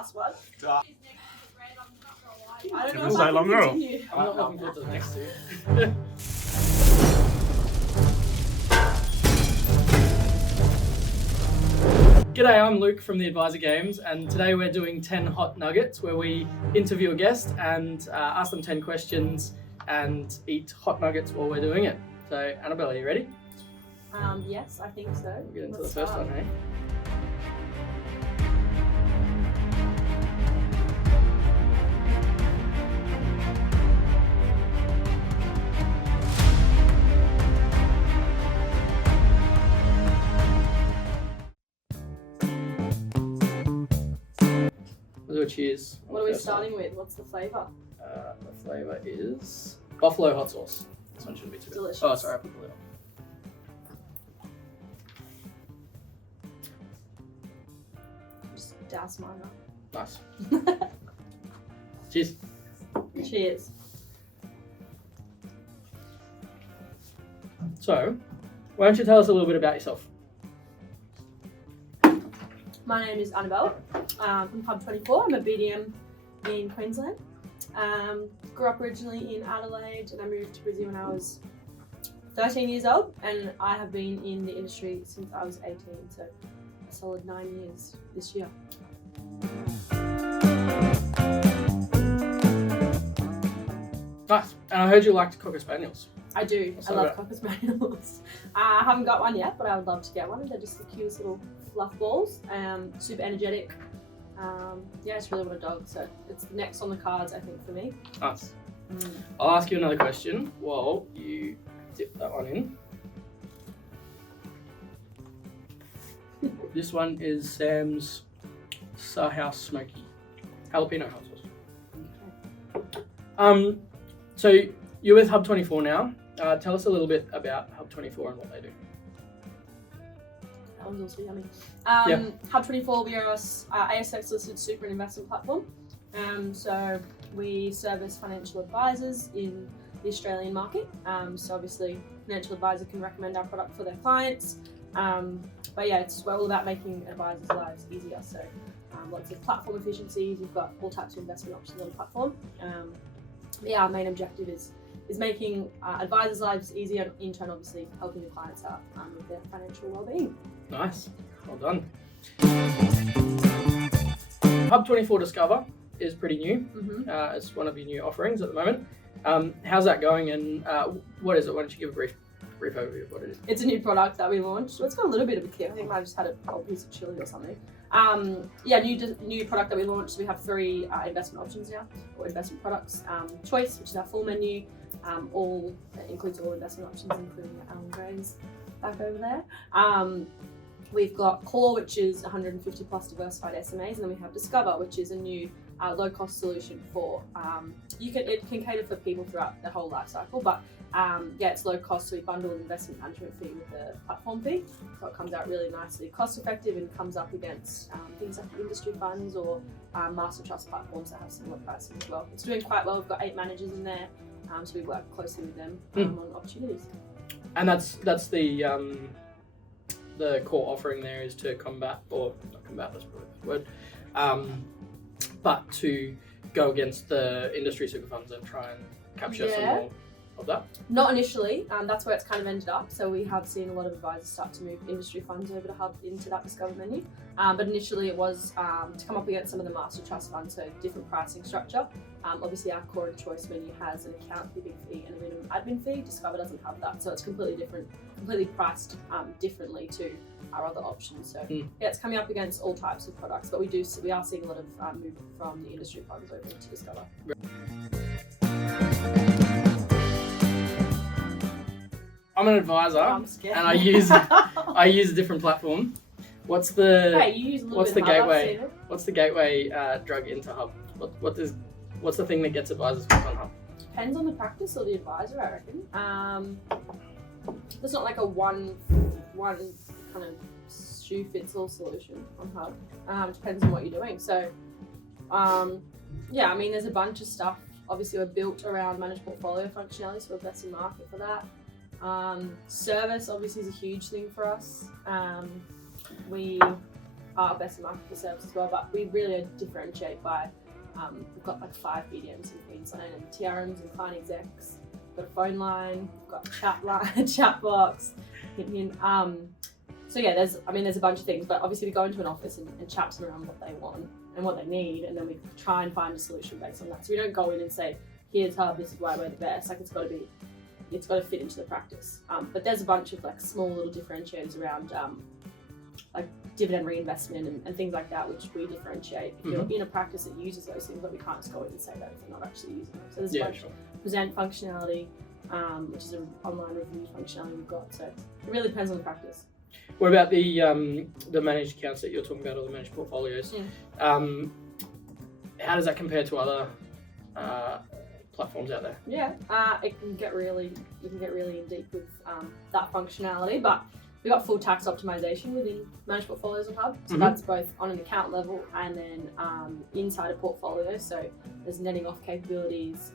last one. Ah. I don't know It's if no I can longer on. continue. I'm not looking forward to the next two. G'day, I'm Luke from the Advisor Games, and today we're doing 10 Hot Nuggets where we interview a guest and ask them 10 questions and eat hot nuggets while we're doing it. So, Annabel, are you ready? Yes, I think so. We'll get into Let's the first start. one, eh? We'll do a cheers. on What the are we first one. starting with? What's the flavour? The flavour is buffalo hot sauce. This one shouldn't be too bad. Delicious. Oh, sorry, I put the lid on. Just douse mine up. Nice. Cheers. Cheers. So, why don't you tell us a little bit about yourself? My name is Annabel from Hub24. I'm a BDM in Queensland. Grew up originally in Adelaide and I moved to Brisbane when I was 13 years old, and I have been in the industry since I was 18, so a solid 9 years this year. Nice. And I heard you liked Cocker Spaniels. I do. What's I that love about? Cocker Spaniels. I haven't got one yet, but I would love to get one. They're just the cutest little fluff balls. Super energetic. Yeah, I just really want a dog, so it's next on the cards, I think, for me. Nice. I'll ask you another question while you dip that one in. This one is Sam's Sawhouse Smoky Jalapeno hot sauce. So you're with Hub24 now. Tell us a little bit about Hub24 and what they do. That was also yummy. Yeah. Hub24, we are a ASX listed super and investment platform. So we service financial advisors in the Australian market. So obviously, financial advisor can recommend our product for their clients. But yeah, we're all about making advisors' lives easier. So lots of platform efficiencies. We've got all types of investment options on the platform. Yeah, our main objective is making advisors' lives easier, and in turn, obviously, helping the clients out with their financial well-being. Nice. Well done. Hub24 Discover is pretty new. It's one of your new offerings at the moment. How's that going, and what is it? Why don't you give a brief overview of what it is? It's a new product that we launched. It's got a little bit of a kick. I think I just had a whole piece of chili or something. Yeah, new product that we launched. We have 3 investment options now, or investment products. Choice, which is our full menu, includes all investment options, including the Alan Gray's back over there. We've got Core, which is 150 plus diversified SMAs, and then we have Discover, which is a new low-cost solution for it can cater for people throughout their whole life cycle, but yeah, it's low cost, so we bundle an investment management fee with the platform fee, so it comes out really nicely cost effective and comes up against things like industry funds or master trust platforms that have similar pricing as well. It's doing quite well. We've got 8 managers in there, so we work closely with them on opportunities. And that's the core offering there is to combat, or not combat, that's probably the word, but to go against the industry super funds and try and capture some more of that. Not initially, that's where it's kind of ended up. So we have seen a lot of advisors start to move industry funds over to Hub into that Discover menu. But initially it was to come up against some of the master trust funds, so different pricing structure. Obviously our core and choice menu has an account keeping fee and a minimum admin fee. Discover doesn't have that, so it's completely different, completely priced differently to our other options. So yeah, it's coming up against all types of products, but we are seeing a lot of movement from the industry funds over to Discover. I'm an advisor, I'm scared. and I use a different platform. What's the Hey, you use a little what's bit the of Hub, I've gateway? seen it. What's the gateway drug into Hub? What's the thing that gets advisors hooked on Hub? Depends on the practice or the advisor, I reckon. There's not like a one kind of shoe fits all solution on Hub. Depends on what you're doing. So, yeah, I mean, there's a bunch of stuff. Obviously, we're built around managed portfolio functionality, so we're best in market for that. Service obviously is a huge thing for us. We our best in market for service as well, but we really differentiate by we've got like 5 BDMs in Queensland and TRMs and client execs. We've got a phone line, we've got a chat line, chat box. So yeah, there's a bunch of things, but obviously we go into an office and chat to them around what they want and what they need, and then we try and find a solution based on that. So we don't go in and say, here's Hub, this is why we're the best. Like it's got to fit into the practice. But there's a bunch of like small little differentiators around like dividend reinvestment and things like that, which we differentiate. If you're in a practice that uses those things, but we can't just go in and say that if they're not actually using them. So there's a bunch of present functionality, which is an online review functionality we've got. So it really depends on the practice. What about the managed accounts that you're talking about, or the managed portfolios? How does that compare to other platforms out there? Yeah, you can get really in deep with that functionality, but we've got full tax optimization within managed portfolios on Hub. So that's both on an account level and then inside a portfolio. So there's netting off capabilities,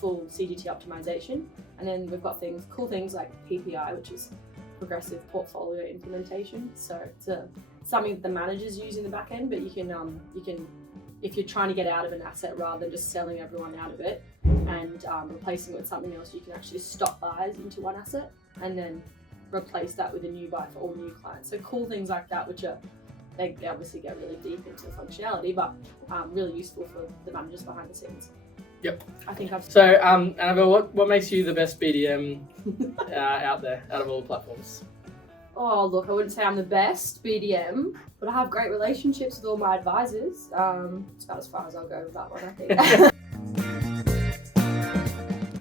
full CGT optimization, and then we've got cool things like PPI, which is progressive portfolio implementation. So it's something that the managers use in the back end, but you can if you're trying to get out of an asset rather than just selling everyone out of it and replacing it with something else, you can actually stop buys into one asset and then replace that with a new buy for all new clients. So cool things like that, which they obviously get really deep into the functionality, but really useful for the managers behind the scenes. Yep. I think So, Annabel, what makes you the best BDM out there, out of all the platforms? Oh, look, I wouldn't say I'm the best BDM, but I have great relationships with all my advisors. It's about as far as I'll go with that one, I think.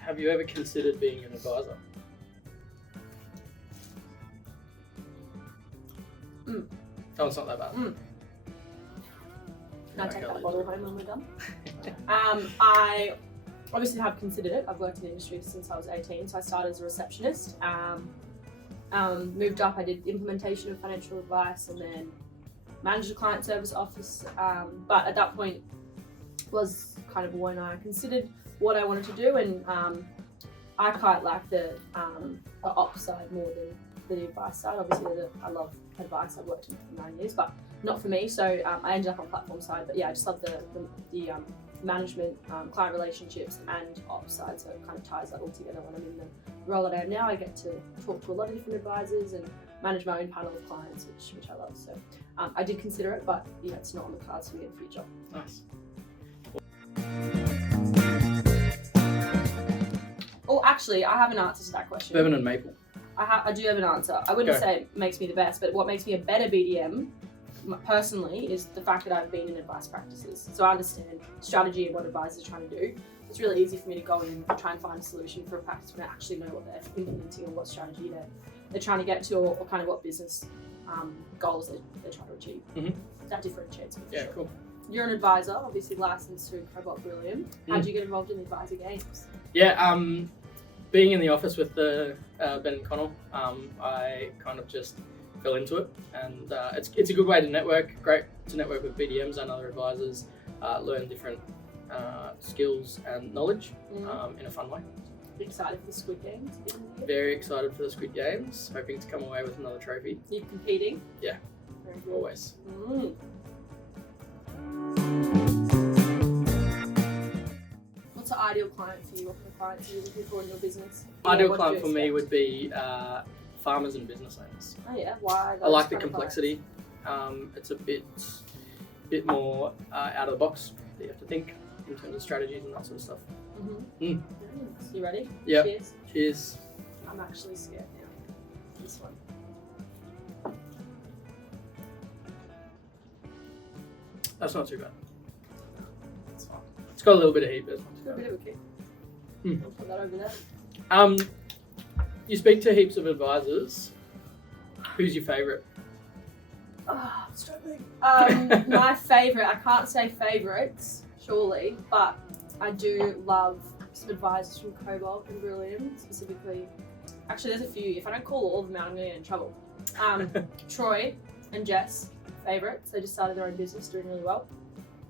Have you ever considered being an advisor? Oh, it's not that bad. Can I take that bottle home when we're done? I obviously have considered it. I've worked in the industry since I was 18, so I started as a receptionist. Moved up, I did implementation of financial advice and then managed a client service office. But at that point was kind of when I considered what I wanted to do, and I quite like the ops side more than the advice side. Obviously, I love advice. I've worked in it for 9 years, but not for me. So I ended up on platform side. But yeah, I just love the management, client relationships, and ops side. So it kind of ties that all together. When I'm in the role that I am now, I get to talk to a lot of different advisors and manage my own panel of clients, which I love. So I did consider it, but yeah, it's not on the cards for me in the future. Nice. Oh, actually, I have an answer to that question. Bourbon and maple. I do have an answer. I wouldn't say it makes me the best, but what makes me a better BDM personally is the fact that I've been in advice practices. So I understand strategy and what advisors are trying to do. It's really easy for me to go in and try and find a solution for a practice when I actually know what they're implementing or what strategy they're trying to get to, or kind of what business goals they're trying to achieve. That differentiates me. Yeah, cool. You're an advisor, obviously licensed through Cobalt Brilliant. How did you get involved in the advisor games? Yeah, being in the office with the Ben and Connell, I kind of just fell into it, and it's a good way to network. Great to network with BDMs and other advisors, learn different skills and knowledge in a fun way. Excited for the Squid Games? Very excited for the Squid Games. Hoping to come away with another trophy. Are you competing? Yeah, very good. Always. What's an ideal client for you? What kind of clients are you looking for in your business? Ideal client for me would be farmers and business owners. Oh yeah, why? I like the complexity. It's a bit more out of the box that you have to think in terms of strategies and that sort of stuff. You ready? Yeah. Cheers. Cheers. I'm actually scared now. This one. That's not too bad. It's fine. It's got a little bit of heat, but It's got a bit of a kick. I'll put that over there. You speak to heaps of advisors. Who's your favourite? Oh, I'm struggling. My favourite, I can't say favourites, surely, but I do love some advisors from Cobalt and Brilliant, specifically. Actually, there's a few. If I don't call all of them out, I'm going to get in trouble. Troy and Jess, favourites. They just started their own business, doing really well.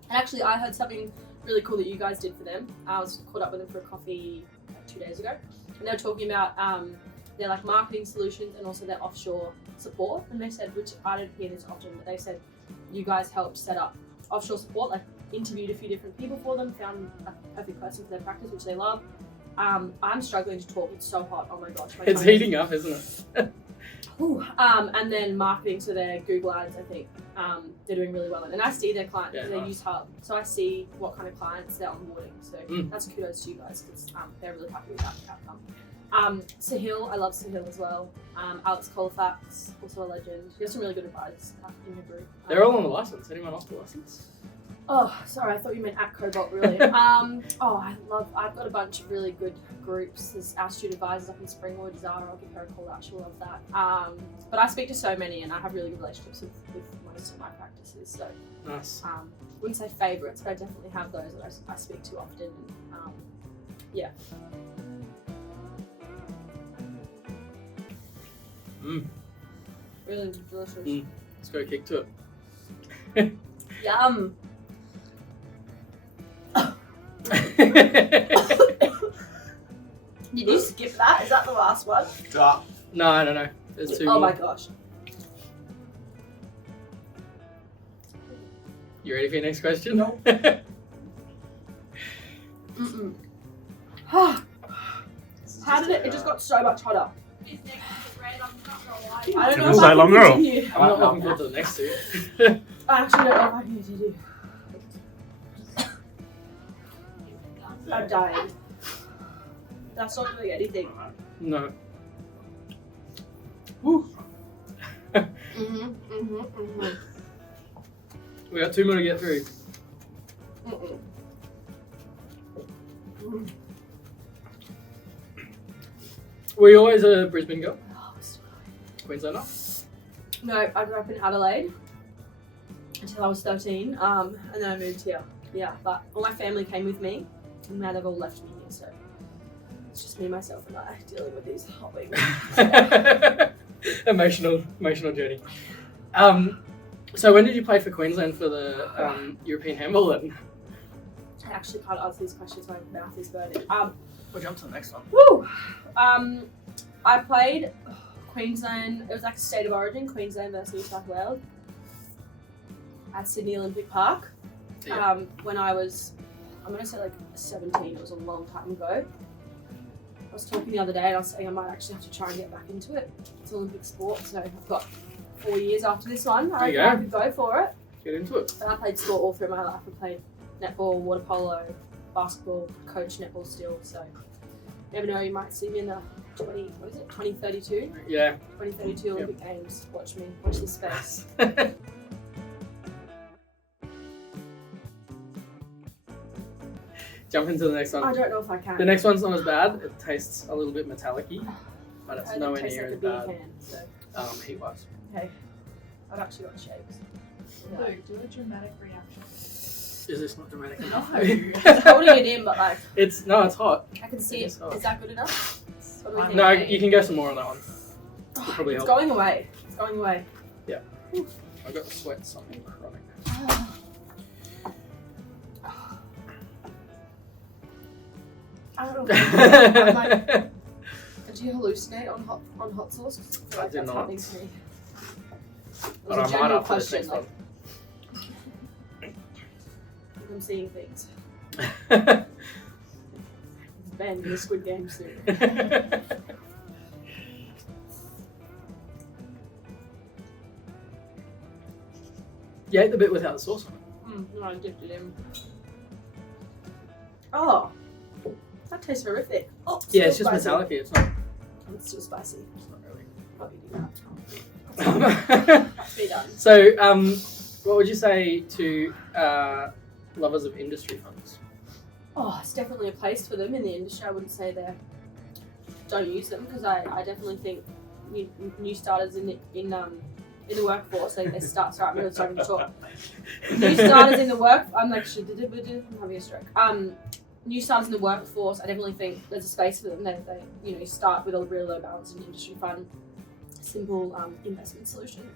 And actually, I heard something really cool that you guys did for them. I was caught up with them for a coffee like 2 days ago, and they were talking about their like marketing solutions and also their offshore support. And they said, which I don't hear this often, but they said you guys helped set up offshore support, like interviewed a few different people for them, found a perfect person for their practice, which they love. I'm struggling to talk, it's so hot, oh my gosh. It's heating up, isn't it? And then marketing, so their Google ads, I think they're doing really well in. And I see their clients, they use Hub, so I see what kind of clients they're onboarding. So that's kudos to you guys, because they're really happy with that outcome. Sahil, I love Sahil as well. Alex Colfax, also a legend. He has some really good advice in your group. They're all on the license. Anyone off the license? Oh, sorry, I thought you meant at Cobalt, really. I've got a bunch of really good groups. There's our student advisors up in Springwood, Zara, I'll give her a call out, she'll love that. But I speak to so many and I have really good relationships with most of my practices, so. Nice. Wouldn't say favourites, but I definitely have those that I speak to often. Yeah. Really delicious. Let's go kick to it. Yum. Did you skip that? Is that the last one? No. There's two more. Oh my gosh. You ready for your next question? No. How did it just got so much hotter. I don't know if I can continue. I'm not looking forward to the next two. I actually don't know if I can continue. I'm dying. That's not doing anything. No. Woo. We got two more to get through. Were you always a Brisbane girl? Queenslander? No, I grew up in Adelaide until I was 13, and then I moved here. Yeah, but all my family came with me, and now they've all left me here, so it's just me, myself, and I dealing with these hot wings. Emotional journey. So when did you play for Queensland for the European handball then? I actually can't answer these questions, my mouth is burning. We'll jump to the next one. Woo! I played Queensland, it was like State of Origin, Queensland versus New South Wales at Sydney Olympic Park. When I was, I'm going to say like 17, it was a long time ago. I was talking the other day and I was saying I might actually have to try and get back into it. It's an Olympic sport, so I've got 4 years after this one. I reckon I could go for it. Get into it. And I played sport all through my life. I played netball, water polo, basketball, coach netball still, so you never know, you might see me in the 2032? Yeah. 2032 Olympic Games. Watch me, watch this space. Jump into the next one. I don't know if I can. The next one's not as bad. It tastes a little bit metallic-y, but it's nowhere near as bad. Heat-wise. Okay. I've actually got shakes. Luke, do a dramatic reaction. Is this not dramatic enough? No. I'm holding it in, but like... It's hot. I can see it. Is that good enough? No, you can go some more on that one. Probably it's help. going away. It's going away. Yeah. I've got the sweats on me chronic. I don't know. I'm like, do you hallucinate on hot sauce? I feel like that's happening to me. But I might after this next one. I'm seeing things. It's banned in the Squid Game soon. You ate the bit without the sauce on it. No, I dipped it in. Oh, that tastes horrific. Oh, yeah, it's just metallic. It's not. It's still spicy. It's not really. Probably do that. Must be done. So, what would you say to lovers of industry funds? Oh, it's definitely a place for them in the industry. I wouldn't say they don't use them, because I definitely think new starters in the workforce, they start. Sorry, I'm really starting to talk. New starters in the work. I'm like, I'm having a stroke. New starters in the workforce, I definitely think there's a space for them. They start with a real low balance in industry fund, simple investment solution.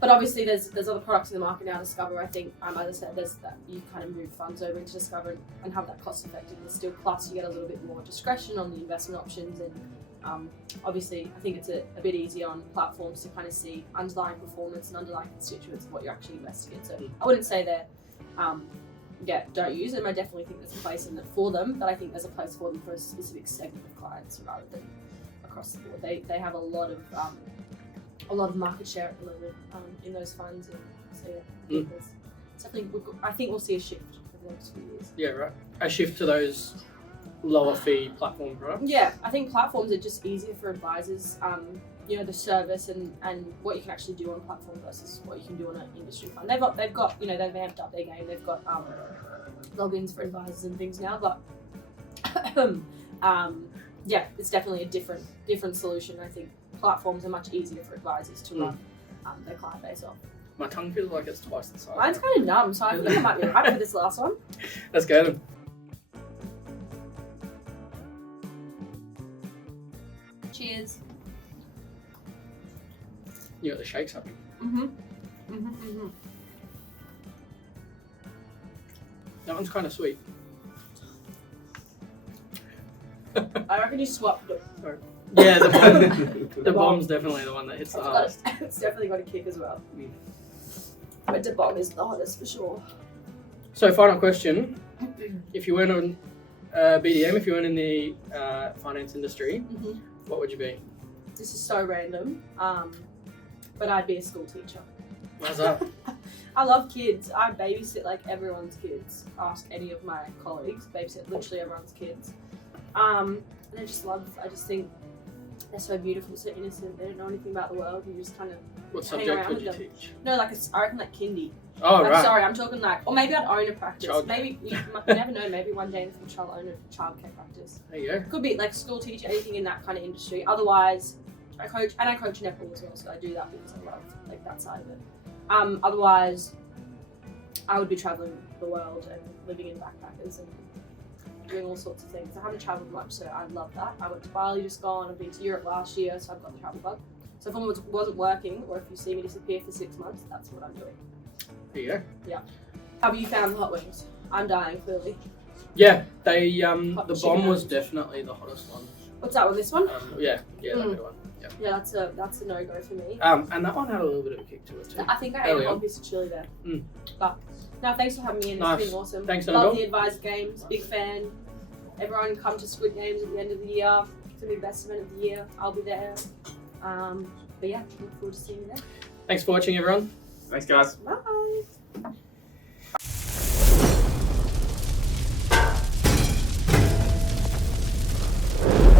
But obviously, there's other products in the market now. Discover, I think, as I said, there's that you kind of move funds over into Discover and have that cost effectiveness still. Plus, you get a little bit more discretion on the investment options, and obviously, I think it's a bit easier on platforms to kind of see underlying performance and underlying constituents of what you're actually investing in. So I wouldn't say they're don't use them. I definitely think there's a place in it for them, but I think there's a place for them for a specific segment of clients rather than across the board. They have a lot of market share at the moment in those funds, and so there's definitely, I think we'll see a shift over the next few years. Yeah, right. A shift to those lower fee platform products. Yeah, I think platforms are just easier for advisors. The service and what you can actually do on a platform versus what you can do on an industry fund. They've got they've amped up their game. They've got logins for advisors and things now, but it's definitely a different solution. I think platforms are much easier for advisors to run their client base off. My tongue feels like it's twice the size. Mine's kind of numb, so I think I might be right for this last one. Let's go then. Cheers. You got the shakes up. That one's kind of sweet. I reckon you swapped it. Yeah, the bomb's definitely the one that hits the hardest. It's definitely got a kick as well. But the bomb is the hottest for sure. So, final question: if you weren't on BDM, if you weren't in the finance industry, what would you be? This is so random, but I'd be a school teacher. Why's that? I love kids. I babysit like everyone's kids. Ask any of my colleagues. Babysit literally everyone's kids. And I just think they're so beautiful, so innocent. They don't know anything about the world. You just kind of What hang subject around would with you them. teach? No, I reckon like kindy. Oh, right. Sorry, I'm talking or maybe I'd own a practice. Child maybe you never know. Maybe one day in the future I'll own a childcare practice. There you go. Could be like school teacher, anything in that kind of industry. Otherwise, I coach netball as well, so I do that because I love like that side of it. Otherwise, I would be traveling the world and living in backpackers and doing all sorts of things. I haven't traveled much, so I love that. I went to Bali just gone. I've been to Europe last year, so I've got the travel bug. So if I wasn't working, or if you see me disappear for 6 months, that's what I'm doing. There you go. Yeah. How have you found the hot wings? I'm dying, clearly. Yeah, the bomb was definitely the hottest one. What's that one? This one? Yeah, that good one. Yeah, that's a no-go for me. And that one had a little bit of a kick to it too. I think I ate a whole piece of chili there. But no, thanks for having me in. It's been awesome. Thanks, Annabel. Love the Advisor Games. Big fan. Everyone come to Squid Games at the end of the year. It's gonna be the best event of the year. I'll be there. But yeah, look forward to seeing you there. Thanks for watching, everyone. Thanks, guys. Bye.